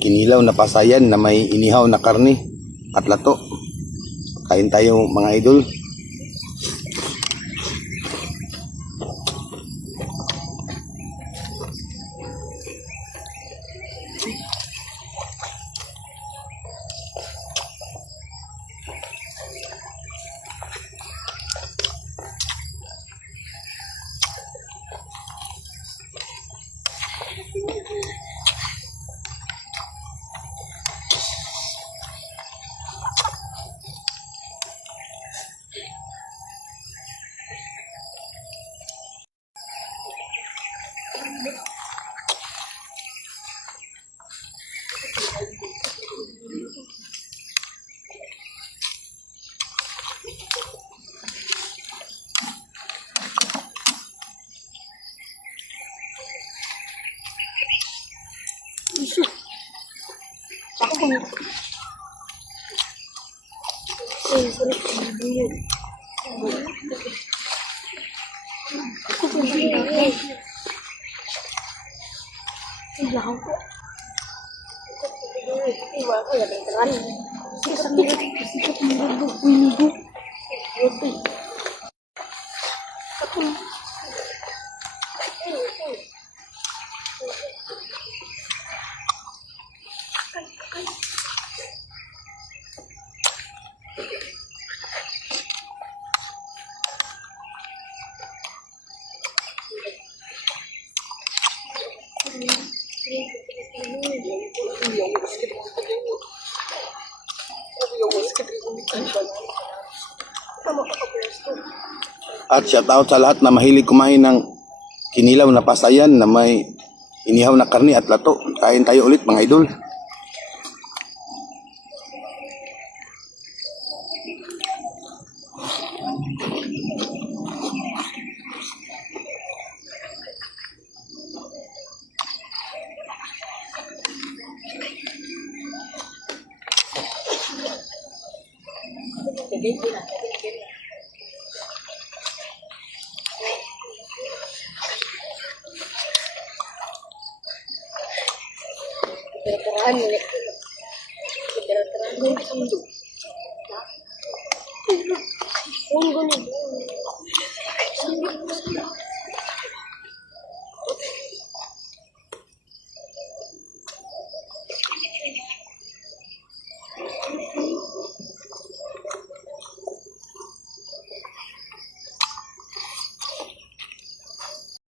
Kinilaw na pasayan na may inihaw na karni at lato. Kain tayo mga idol. Isu. Ako kung At shout out sa lahat na mahilig kumain ng kinilaw na pasayan na may inihaw na karni at lato. Kain tayo ulit mga idol. Tirahan mo ulit. Tirahan mo ulit sa mundo. Kung ganun.